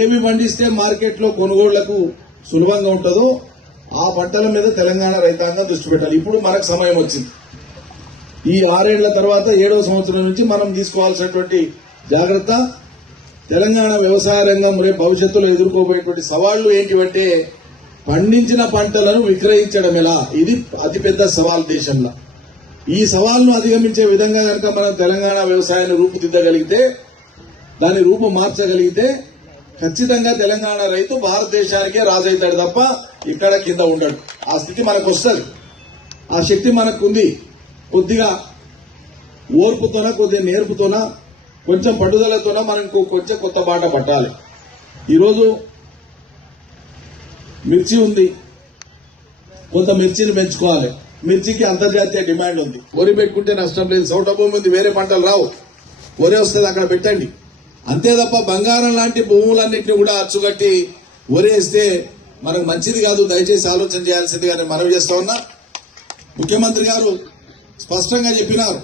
ఏవి పండిస్తే మార్కెట్లో కొనుగోళ్లకు సులభంగా ఉంటుందో ఆ పంటల మీద తెలంగాణ రైతాంగం దృష్టి పెట్టాలి. ఇప్పుడు మనకు సమయం వచ్చింది. ఈ 6 ఏళ్ల తర్వాత 7వ సంవత్సరం నుంచి మనం తీసుకోవాల్సినటువంటి జాగ్రత్త, తెలంగాణ వ్యవసాయ రంగం రేపు భవిష్యత్తులో ఎదుర్కోబోయేటువంటి సవాళ్లు ఏంటివంటే పండించిన పంటలను విక్రయించడం ఎలా. ఇది అతిపెద్ద సవాల్ దేశంలో. ఈ సవాల్ను అధిగమించే విధంగా కనుక మనం తెలంగాణ వ్యవసాయాన్ని రూపుదిద్దగలిగితే, దాని రూపు మార్చగలిగితే ఖచ్చితంగా తెలంగాణ రైతు భారతదేశానికే రాజైతాడు తప్ప ఇక్కడ కింద ఉండడు. ఆ స్థితి మనకు వస్తుంది. ఆ శక్తి మనకుంది. కొద్దిగా ఓర్పుతోన, కొద్దిగా నేర్పుతోన, కొంచెం పట్టుదలతోన మనం కొంచెం కొత్త బాట పట్టాలి. ఈరోజు మిర్చి ఉంది, కొంత మిర్చిని పెంచుకోవాలి. మిర్చికి అంతర్జాతీయ డిమాండ్ ఉంది. వరి పెట్టుకుంటే నష్టం లేదు. సౌట భూమి ఉంది, వేరే పంటలు రావు. వరి వస్తుంది, అక్కడ పెట్టండి. అంతే తప్ప బంగారం లాంటి భూములన్నింటినీ కూడా అచ్చుకట్టి వరి వేస్తే మనకు మంచిది కాదు. దయచేసి ఆలోచన చేయాల్సిందిగా నేను మనవి చేస్తా ఉన్నా. ముఖ్యమంత్రి గారు స్పష్టంగా చెప్పినారు,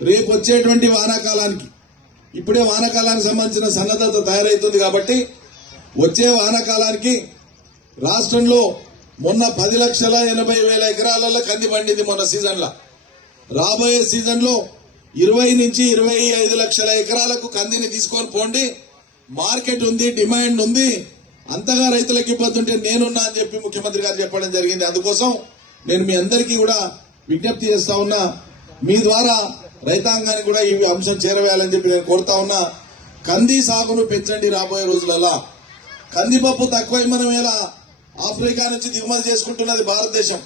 రేపు వచ్చేటువంటి వానాకాలానికి, ఇప్పుడే వానాకాలానికి సంబంధించిన సన్నద్ధత తయారవుతుంది కాబట్టి వచ్చే వానాకాలానికి రాష్ట్రంలో మొన్న 10,80,000 ఎకరాలలో కంది పండింది మొన్న సీజన్లో. రాబోయే సీజన్లో 20 నుంచి 25 లక్షల ఎకరాలకు కందిని తీసుకొని పోండి. మార్కెట్ ఉంది, డిమాండ్ ఉంది. అంతగా రైతులకు ఇబ్బంది ఉంటే నేనున్నా అని చెప్పి ముఖ్యమంత్రి గారు చెప్పడం జరిగింది. అందుకోసం నేను మీ అందరికీ కూడా విజ్ఞప్తి చేస్తా ఉన్నా, మీ ద్వారా రైతాంగానికి కూడా ఈ అంశం చేరవేయాలని చెప్పి నేను కోరుతా ఉన్నా. కంది సాగును పెంచండి. రాబోయే రోజులలో కందిపప్పు తక్కువై మనం ఎలా ఆఫ్రికా నుంచి దిగుమతి చేసుకుంటున్నది భారతదేశం.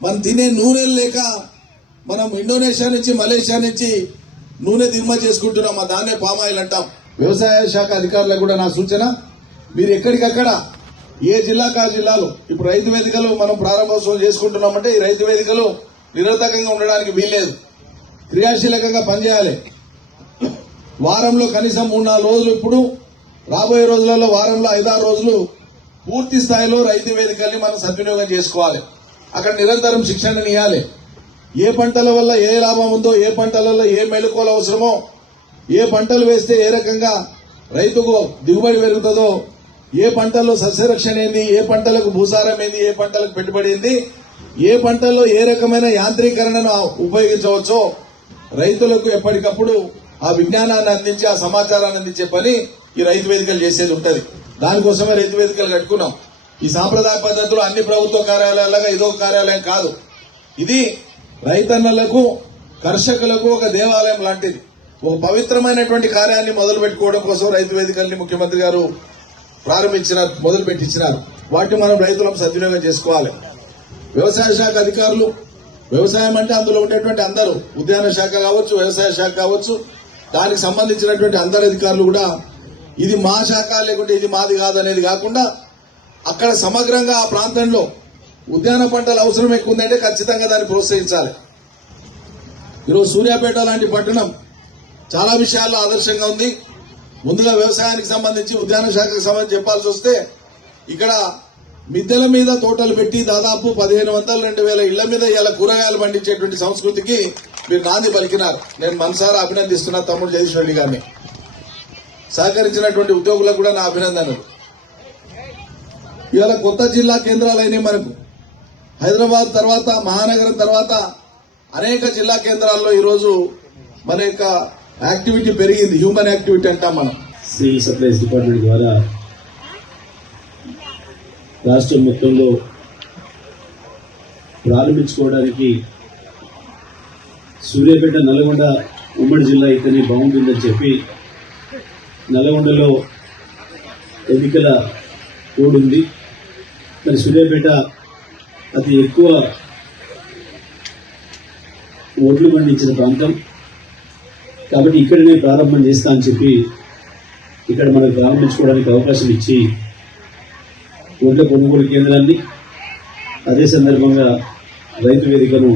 మనం తినే నూనెలు లేక మనం ఇండోనేషియా నుంచి, మలేషియా నుంచి నూనె దిగుమతి చేసుకుంటున్నాం. దాన్నే పామాయిల్ అంటాం. వ్యవసాయ శాఖ అధికారులకు కూడా నా సూచన, మీరు ఎక్కడికక్కడ ఏ జిల్లాకు ఆ జిల్లాలో ఇప్పుడు రైతు వేదికలు మనం ప్రారంభోత్సవం చేసుకుంటున్నామంటే ఈ రైతు వేదికలు నిరర్థకంగా ఉండడానికి వీల్లేదు. క్రియాశీలకంగా పనిచేయాలి. వారంలో కనీసం 3-4 రోజులు, ఇప్పుడు రాబోయే రోజులలో వారంలో 5-6 రోజులు పూర్తి స్థాయిలో రైతు వేదికల్ని మనం సద్వినియోగం చేసుకోవాలి. అక్కడ నిరంతరం శిక్షణ ఇవ్వాలి. ఏ పంటల వల్ల ఏ లాభం ఉందో, ఏ పంటలలో ఏ మెళుకువలు అవసరమో, ఏ పంటలు వేస్తే ఏ రకంగా రైతుకు దిగుబడి పెరుగుతుందో, ఏ పంటల్లో సస్యరక్షణ ఏంది, ఏ పంటలకు భూసారం ఏంది, ఏ పంటలకు పెట్టుబడి ఏంది, ఏ పంటల్లో ఏ రకమైన యాంత్రీకరణను ఉపయోగించవచ్చో రైతులకు ఎప్పటికప్పుడు ఆ విజ్ఞానాన్ని అందించి, ఆ సమాచారాన్ని అందించే పని ఈ రైతు వేదికలు చేసేది ఉంటది. దానికోసమే రైతు వేదికలు కట్టుకున్నాం. ఈ సాంప్రదాయ పద్ధతిలో అన్ని ప్రభుత్వ కార్యాలయాలుగా ఇదో కార్యాలయం కాదు. ఇది రైతన్నలకు, కర్షకులకు ఒక దేవాలయం లాంటిది. ఒక పవిత్రమైనటువంటి కార్యాన్ని మొదలు పెట్టుకోవడం కోసం రైతు వేదికల్ని ముఖ్యమంత్రి గారు మొదలు పెట్టించినారు. వాటిని మనం రైతులను సద్వినియోగం చేసుకోవాలి. వ్యవసాయ శాఖ అధికారులు, వ్యవసాయం అంటే అందులో ఉండేటువంటి అందరూ, ఉద్యాన శాఖ కావచ్చు, వ్యవసాయ శాఖ కావచ్చు, దానికి సంబంధించినటువంటి అందరు అధికారులు కూడా ఇది మా శాఖ లేకుంటే ఇది మాది కాదనేది కాకుండా అక్కడ సమగ్రంగా ఆ ప్రాంతంలో ఉద్యాన పంటల అవసరం ఎక్కువ ఉందంటే ఖచ్చితంగా దాన్ని ప్రోత్సహించాలి. ఈరోజు సూర్యాపేట లాంటి పట్టణం చాలా విషయాల్లో ఆదర్శంగా ఉంది. ముందుగా వ్యవసాయానికి సంబంధించి, ఉద్యాన శాఖకు సంబంధించి చెప్పాల్సి వస్తే ఇక్కడ మిద్దెల మీద తోటలు పెట్టి దాదాపు 1,500-2,000 ఇళ్ల మీద ఇలా కూరగాయలు పండించేటువంటి సంస్కృతికి మీరు నాంది పలికినారు. నేను మనసారా అభినందిస్తున్నా తమ్ముడు జగదీష్ రెడ్డి గారిని. సహకరించినటువంటి ఉద్యోగులకు కూడా నా అభినందనలు. ఇవాళ కొత్త జిల్లా కేంద్రాలైనవి మనకు. హైదరాబాద్ తర్వాత, మహానగరం తర్వాత అనేక జిల్లా కేంద్రాల్లో ఈరోజు మన యొక్క యాక్టివిటీ పెరిగింది. హ్యూమన్ యాక్టివిటీ అంటాం మనం. సివిల్ సప్లైస్ డిపార్ట్మెంట్ ద్వారా రాష్ట్రం మొత్తంలో ప్రారంభించుకోవడానికి సూర్యాపేట, నల్గొండ ఉమ్మడి జిల్లా ఇతని బాగుంటుందని చెప్పి నల్గొండలో ఎన్నికల కోడ్ ఉంది. మరి సూర్యాపేట అతి ఎక్కువ ఓట్లు పండించిన ప్రాంతం కాబట్టి ఇక్కడనే ప్రారంభం చేస్తా అని చెప్పి ఇక్కడ మనకు ప్రారంభించుకోవడానికి అవకాశం ఇచ్చి ఓట్ల కొనుగోలు కేంద్రాన్ని, అదే సందర్భంగా రైతు వేదికను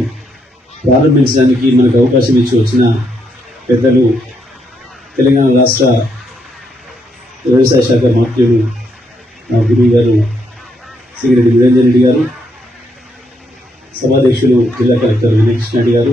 ప్రారంభించడానికి మనకు అవకాశం ఇచ్చి వచ్చిన పెద్దలు తెలంగాణ రాష్ట్ర వ్యవసాయ శాఖ మంత్రులు నా గురువు గారు సింగిరెడ్డి నిరంజన్ రెడ్డి గారు, సభాధ్యక్షులు జిల్లా కలెక్టర్ వినయ్ కృష్ణ రెడ్డి గారు,